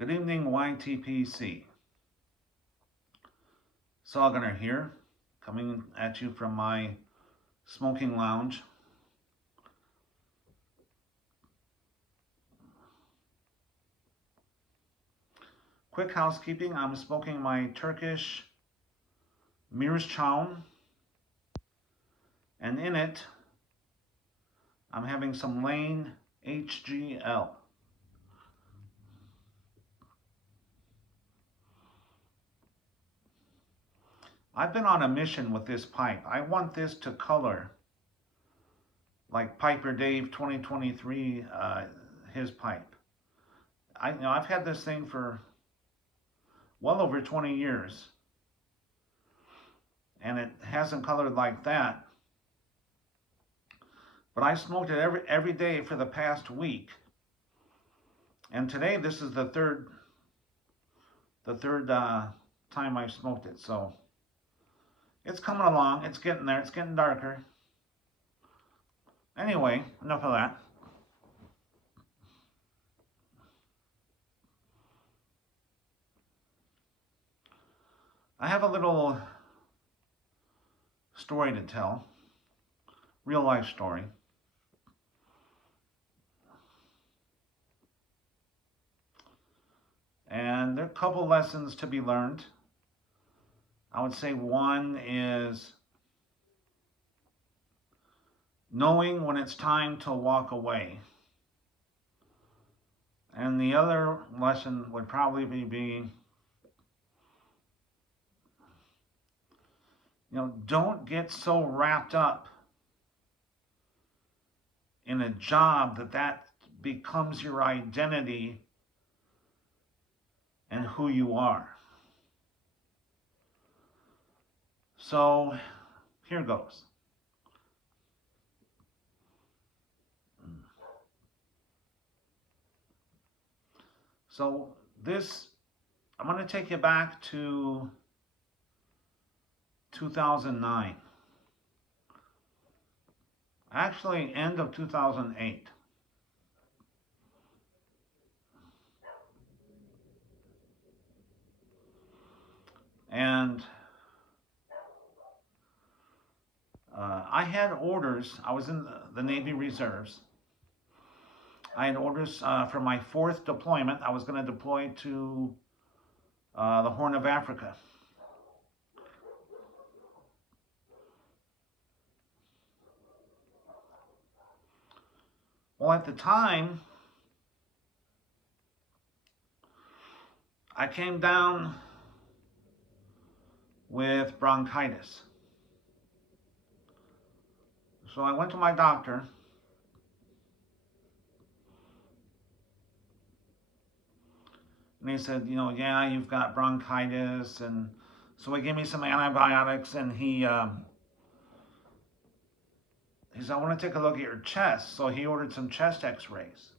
Good evening, YTPC. Saw Gunner here, coming at you from my smoking lounge. Quick housekeeping, I'm smoking my Turkish Meerschaum, and in it, I'm having some Lane HGL. I've been on a mission with this pipe. I want this to color like Piper Dave 2023, his pipe. I've had this thing for well over 20 years, and it hasn't colored like that. But I smoked it every day for the past week, and today this is the third time I've smoked it. So it's coming along. It's getting there. It's getting darker. Anyway, enough of that. I have a little story to tell, real life story. And there are a couple lessons to be learned. I would say one is knowing when it's time to walk away. And the other lesson would probably be, don't get so wrapped up in a job that becomes your identity and who you are. So here goes. So I'm going to take you back to 2009. Actually, end of 2008. And I had orders. I was in the Navy Reserves. I had orders for my 4th deployment. I was going to deploy to the Horn of Africa. Well, at the time, I came down with bronchitis. So I went to my doctor, and he said, yeah, you've got bronchitis. And so he gave me some antibiotics, and he said, I want to take a look at your chest. So he ordered some chest x-rays.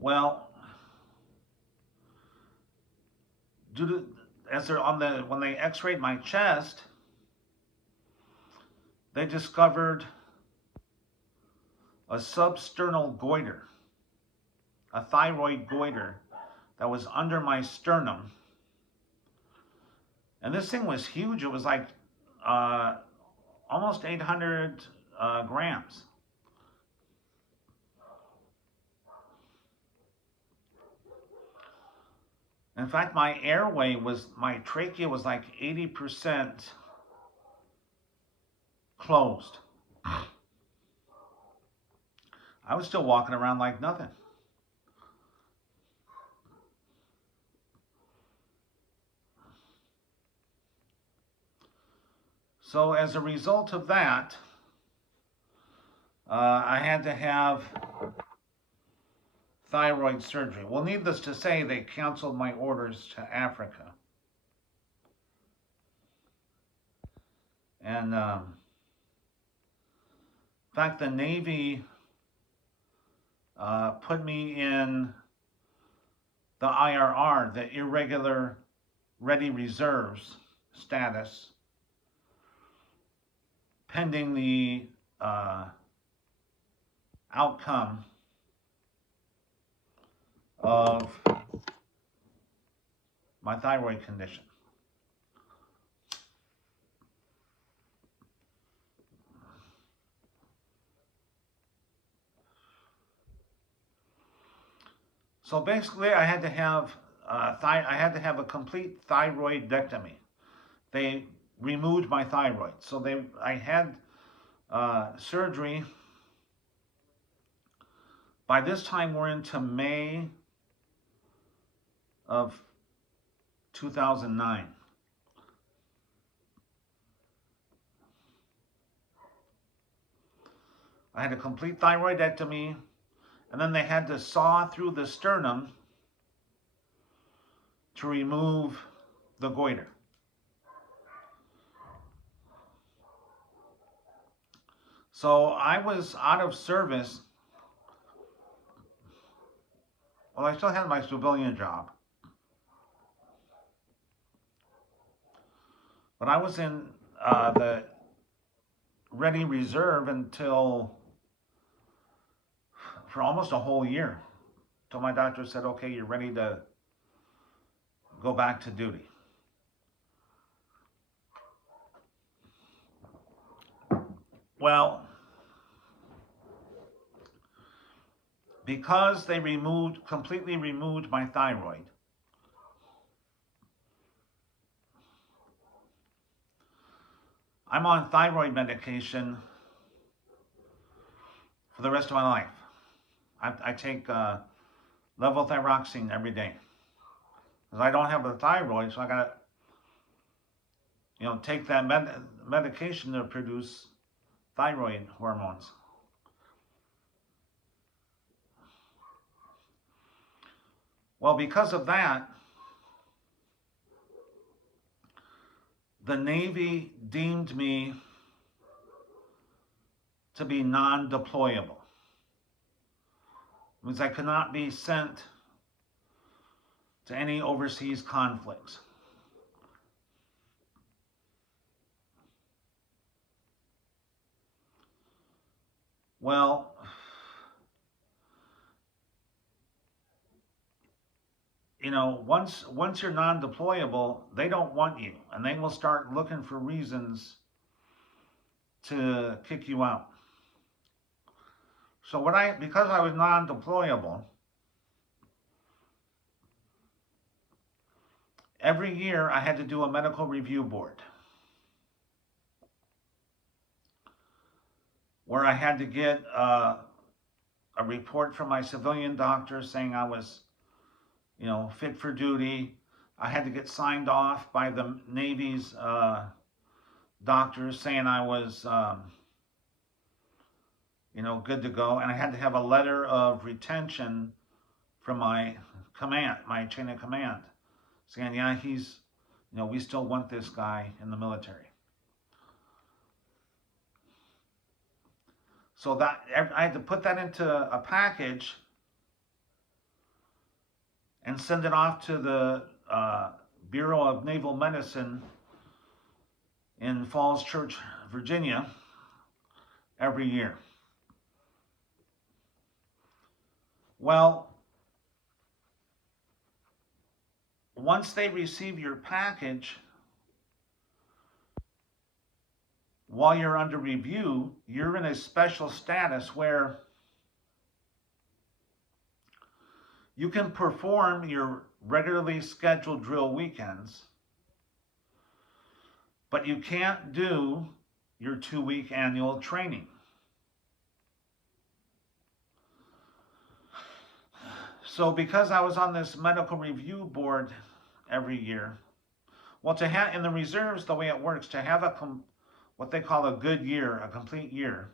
Well, when they x-rayed my chest, they discovered a substernal goiter, a thyroid goiter that was under my sternum. And this thing was huge. It was like almost 800 grams. In fact, my trachea was like 80% closed. I was still walking around like nothing. So as a result of that, I had to have thyroid surgery. Well, needless to say, they canceled my orders to Africa. And in fact, the Navy put me in the IRR, the Irregular Ready Reserves status. pending the outcome of my thyroid condition. So basically, I had to have a complete thyroidectomy. They removed my thyroid. So I had surgery. By this time, we're into May of 2009. I had a complete thyroidectomy, and then they had to saw through the sternum to remove the goiter. So I was out of service. Well, I still had my civilian job, but I was in the Ready Reserve for almost a whole year, till my doctor said, okay, you're ready to go back to duty. Well, because they completely removed my thyroid, I'm on thyroid medication for the rest of my life. I take levothyroxine every day because I don't have a thyroid, so I gotta, take that medication to produce thyroid hormones. Well, because of that, the Navy deemed me to be non-deployable. It means I could not be sent to any overseas conflicts. Well, once you're non-deployable, they don't want you, and they will start looking for reasons to kick you out. So because I was non-deployable, every year I had to do a medical review board where I had to get a report from my civilian doctor saying I was, fit for duty. I had to get signed off by the Navy's doctors saying I was, good to go. And I had to have a letter of retention from my chain of command, saying, yeah, he's, we still want this guy in the military. So that I had to put that into a package and send it off to the Bureau of Naval Medicine in Falls Church, Virginia, every year. Well, once they receive your package, while you're under review, you're in a special status where you can perform your regularly scheduled drill weekends, but you can't do your 2-week annual training. So because I was on this medical review board every year, well, in the reserves, the way it works, to have what they call a good year, a complete year,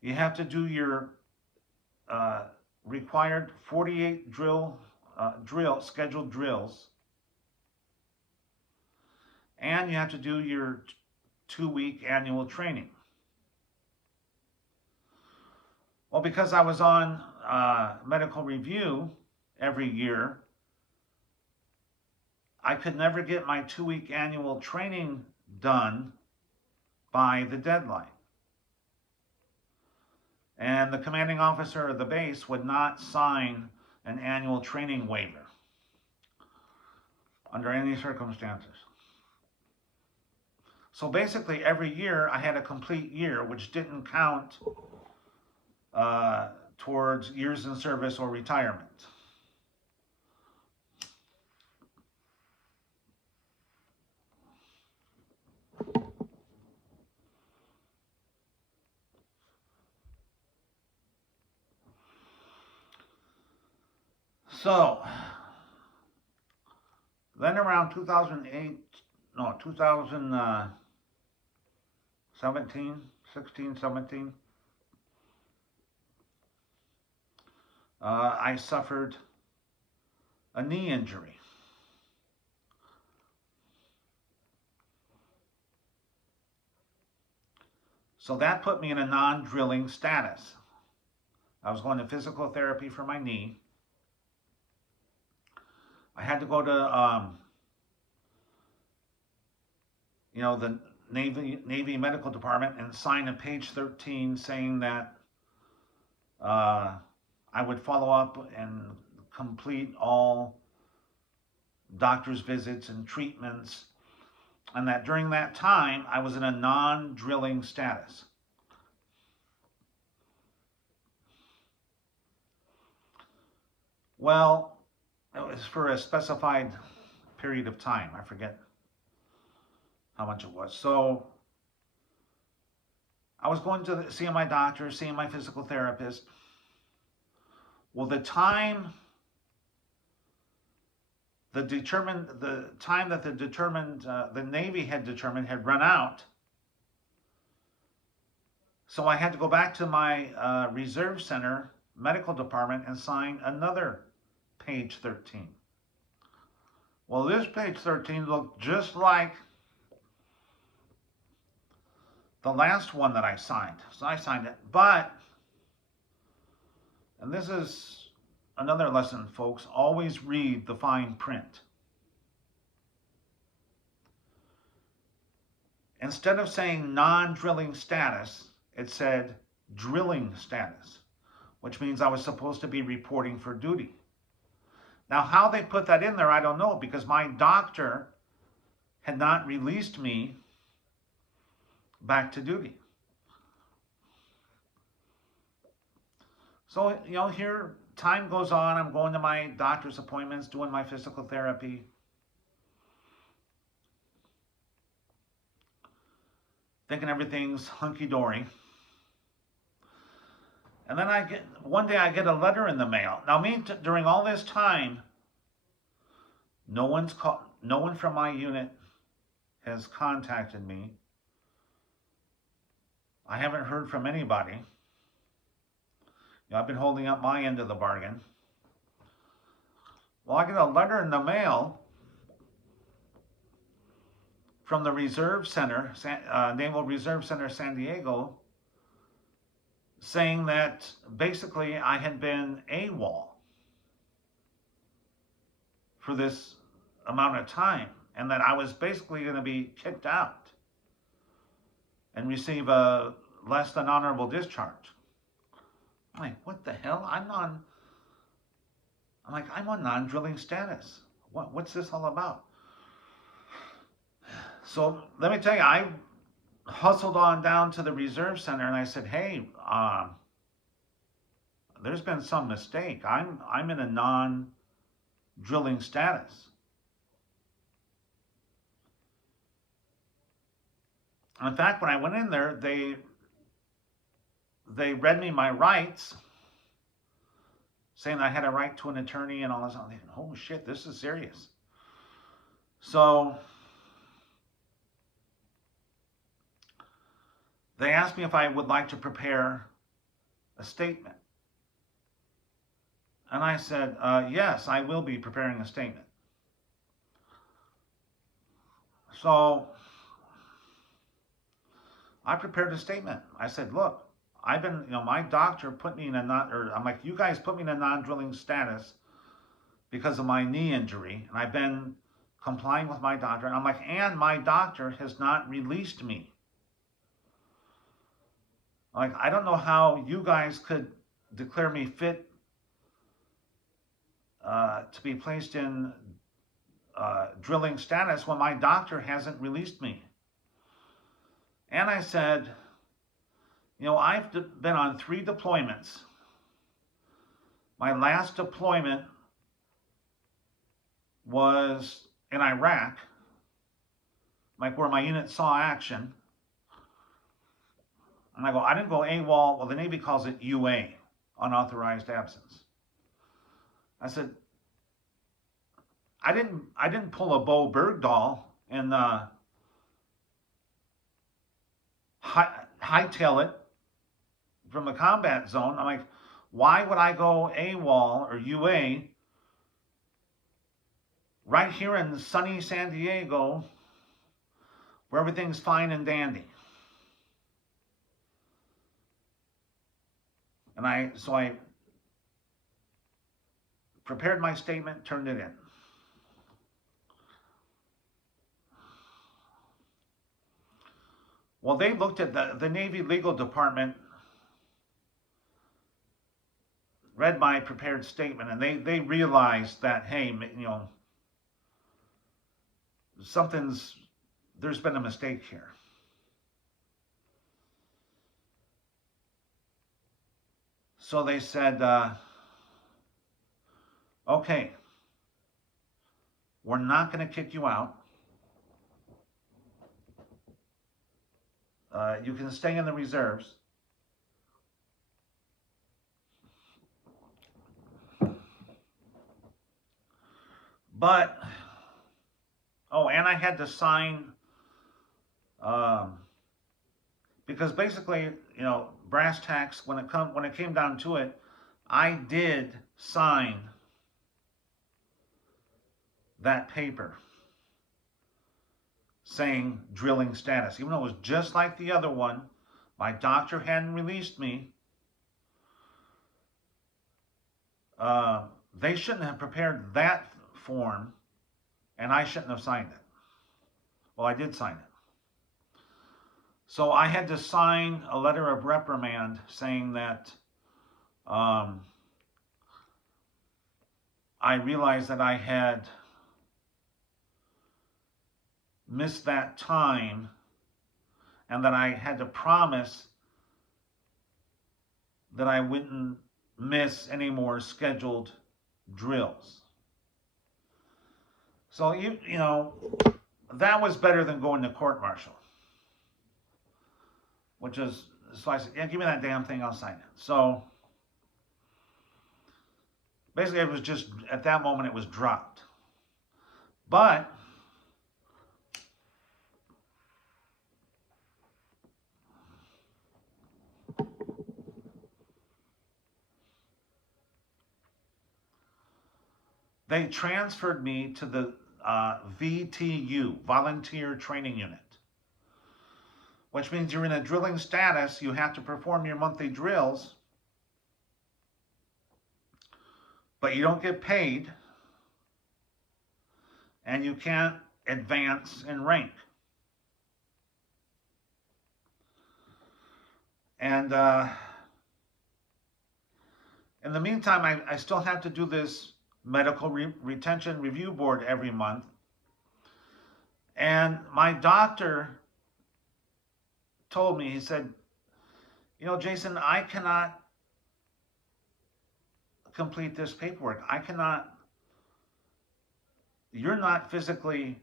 you have to do your required 48 scheduled drills, and you have to do your 2-week annual training. Well, because I was on medical review every year, I could never get my 2-week annual training done by the deadline. And the commanding officer of the base would not sign an annual training waiver under any circumstances. So basically, every year I had a complete year, which didn't count towards years in service or retirement. So then around 2017, 16, 17, I suffered a knee injury. So that put me in a non-drilling status. I was going to physical therapy for my knee. I had to go to, the Navy Medical Department and sign a page 13 saying that I would follow up and complete all doctor's visits and treatments, and that during that time I was in a non-drilling status. Well, it was for a specified period of time. I forget how much it was. So I was going to see my doctor, seeing my physical therapist. Well, the time that the Navy had determined had run out. So I had to go back to my Reserve Center medical department and sign another page 13. Well, this page 13 looked just like the last one that I signed. So I signed it, but, and this is another lesson, folks, always read the fine print. Instead of saying non-drilling status, it said drilling status, which means I was supposed to be reporting for duty. Now, how they put that in there, I don't know, because my doctor had not released me back to duty. So, here time goes on. I'm going to my doctor's appointments, doing my physical therapy. Thinking everything's hunky-dory. And then one day I get a letter in the mail. Now, during all this time, no one from my unit has contacted me. I haven't heard from anybody. I've been holding up my end of the bargain. Well, I get a letter in the mail from the Reserve Center, Naval Reserve Center, San Diego, saying that basically I had been AWOL for this amount of time, and that I was basically going to be kicked out and receive a less than honorable discharge. I'm like, what the hell? I'm on non-drilling status. What's this all about? So let me tell you, I hustled on down to the Reserve Center and I said, hey, there's been some mistake. I'm in a non-drilling status. In fact, when I went in there, they read me my rights, saying I had a right to an attorney and all this. I'm thinking, oh shit, this is serious. So they asked me if I would like to prepare a statement. And I said, yes, I will be preparing a statement. So I prepared a statement. I said, look, I've been, my doctor put me in you guys put me in a non-drilling status because of my knee injury. And I've been complying with my doctor. And I'm like, and my doctor has not released me Like, I don't know how you guys could declare me fit to be placed in drilling status when my doctor hasn't released me. And I said, I've been on 3 deployments. My last deployment was in Iraq, like where my unit saw action. And I go, I didn't go AWOL. Well, the Navy calls it UA, unauthorized absence. I said, I didn't pull a Bo Bergdahl and hightail it from the combat zone. I'm like, why would I go AWOL or UA right here in sunny San Diego where everything's fine and dandy? And so I prepared my statement, turned it in. Well, they looked at the Navy legal department, read my prepared statement, and they realized that, hey, there's been a mistake here. So they said, okay, we're not going to kick you out. You can stay in the reserves. But, and I had to sign, because basically, brass tacks, when it came down to it, I did sign that paper saying drilling status, even though it was just like the other one. My doctor hadn't released me. They shouldn't have prepared that form, and I shouldn't have signed it. Well, I did sign it. So I had to sign a letter of reprimand saying that I realized that I had missed that time and that I had to promise that I wouldn't miss any more scheduled drills. So, that was better than going to court-martial. So I said, yeah, give me that damn thing, I'll sign it. So, basically it was just, at that moment it was dropped. But, they transferred me to the VTU, Volunteer Training Unit, which means you're in a drilling status. You have to perform your monthly drills, but you don't get paid, and you can't advance in rank. And in the meantime, I still have to do this medical retention review board every month. And my doctor told me, he said, Jason, I cannot complete this paperwork. You're not physically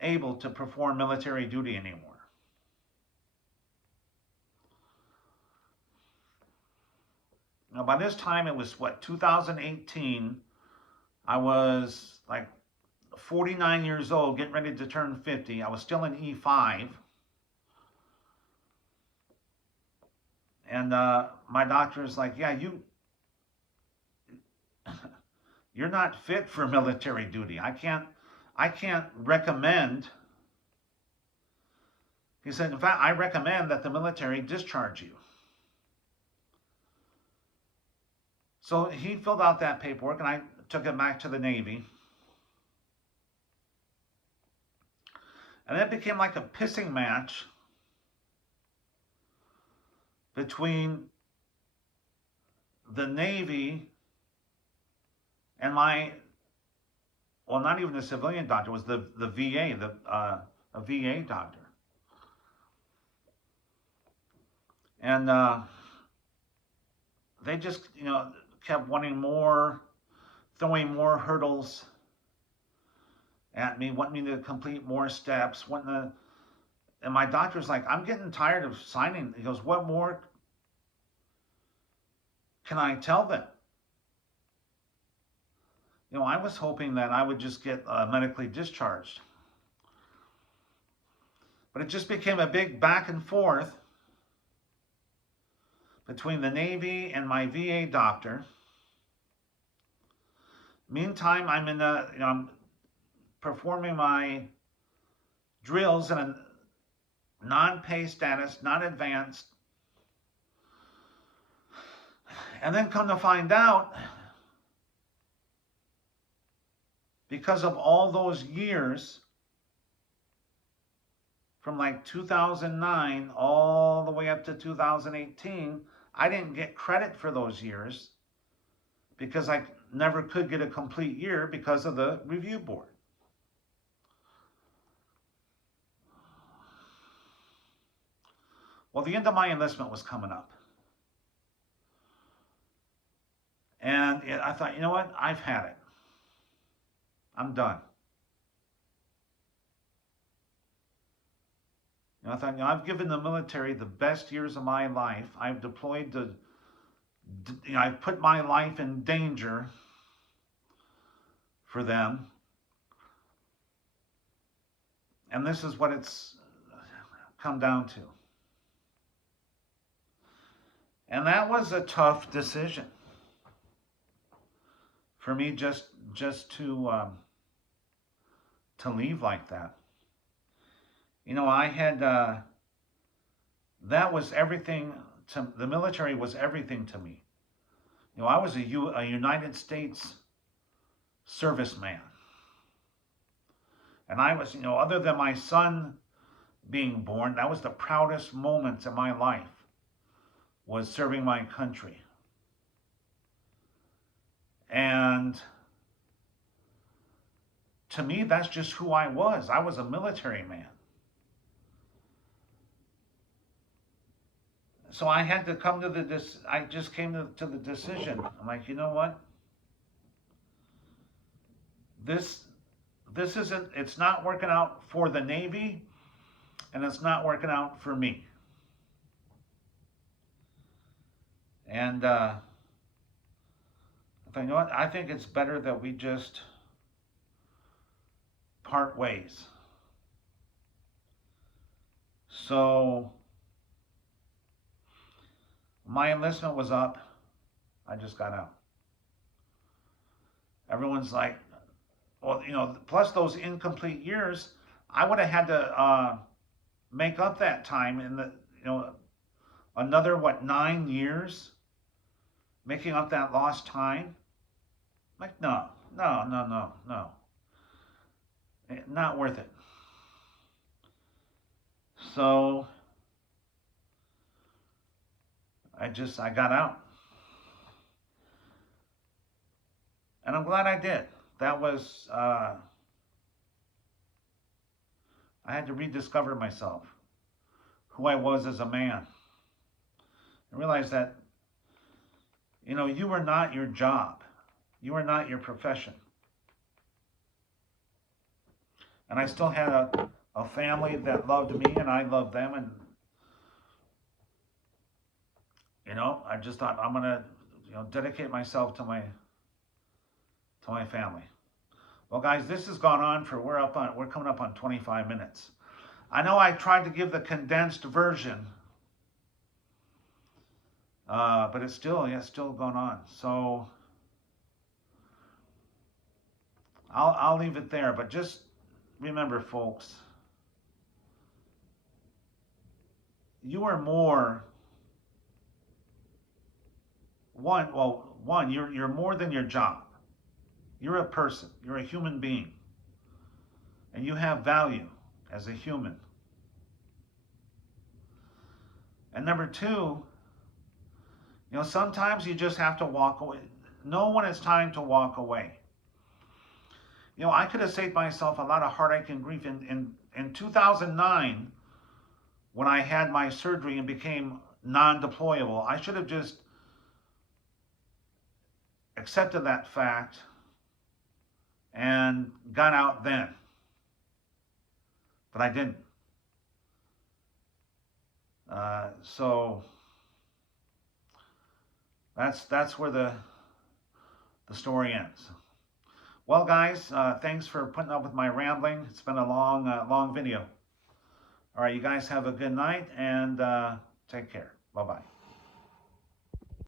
able to perform military duty anymore. Now, by this time, it was 2018. I was like 49 years old, getting ready to turn 50. I was still in E5. And my doctor is like, yeah, you're not fit for military duty. I can't recommend. He said, in fact, I recommend that the military discharge you. So he filled out that paperwork, and I took it back to the Navy. And it became like a pissing match between the Navy and my, well, not even the civilian doctor, it was the VA, a VA doctor. And they just, kept wanting more, throwing more hurdles at me, wanting me to complete more steps, and my doctor's like, I'm getting tired of signing. He goes, what more can I tell them? I was hoping that I would just get medically discharged. But it just became a big back and forth between the Navy and my VA doctor. Meantime, I'm performing my drills in a non-pay status, not advanced. And then come to find out, because of all those years, from like 2009 all the way up to 2018, I didn't get credit for those years because I never could get a complete year because of the review board. Well, the end of my enlistment was coming up. And I thought, you know what? I've had it. I'm done. I thought, I've given the military the best years of my life. I've deployed I've put my life in danger for them. And this is what it's come down to. And that was a tough decision for me, just to leave like that. I had, that was everything the military was everything to me. I was a United States serviceman. And I was, other than my son being born, that was the proudest moments in my life, was serving my country. And to me, that's just who I was. I was a military man. So I had to come to I just came to the decision. I'm like, you know what? This isn't, it's not working out for the Navy, and it's not working out for me. And I thought, you know what? I think it's better that we just part ways. So my enlistment was up. I just got out. Everyone's like, well, plus those incomplete years, I would have had to make up that time in the, another, 9 years, making up that lost time. Like, no. Not worth it. So I got out. And I'm glad I did. That was, I had to rediscover myself, who I was as a man. I realized that, you were not your job. You were not your profession. And I still had a family that loved me, and I loved them. And, I just thought, I'm going to, dedicate myself to my family. Well, guys, this has gone on for, we're coming up on 25 minutes. I know I tried to give the condensed version, but it's still going on. So I'll leave it there. But just remember, folks, you are more. You're more than your job. You're a person. You're a human being. And you have value as a human. And number two, You know, sometimes you just have to walk away. Know when it's time to walk away. You know, I could have saved myself a lot of heartache and grief. In 2009, when I had my surgery and became non-deployable, I should have just accepted that fact and got out then. But I didn't. So that's where the story ends. Well, guys, thanks for putting up with my rambling. It's been a long video. All right, you guys have a good night and take care. Bye-bye.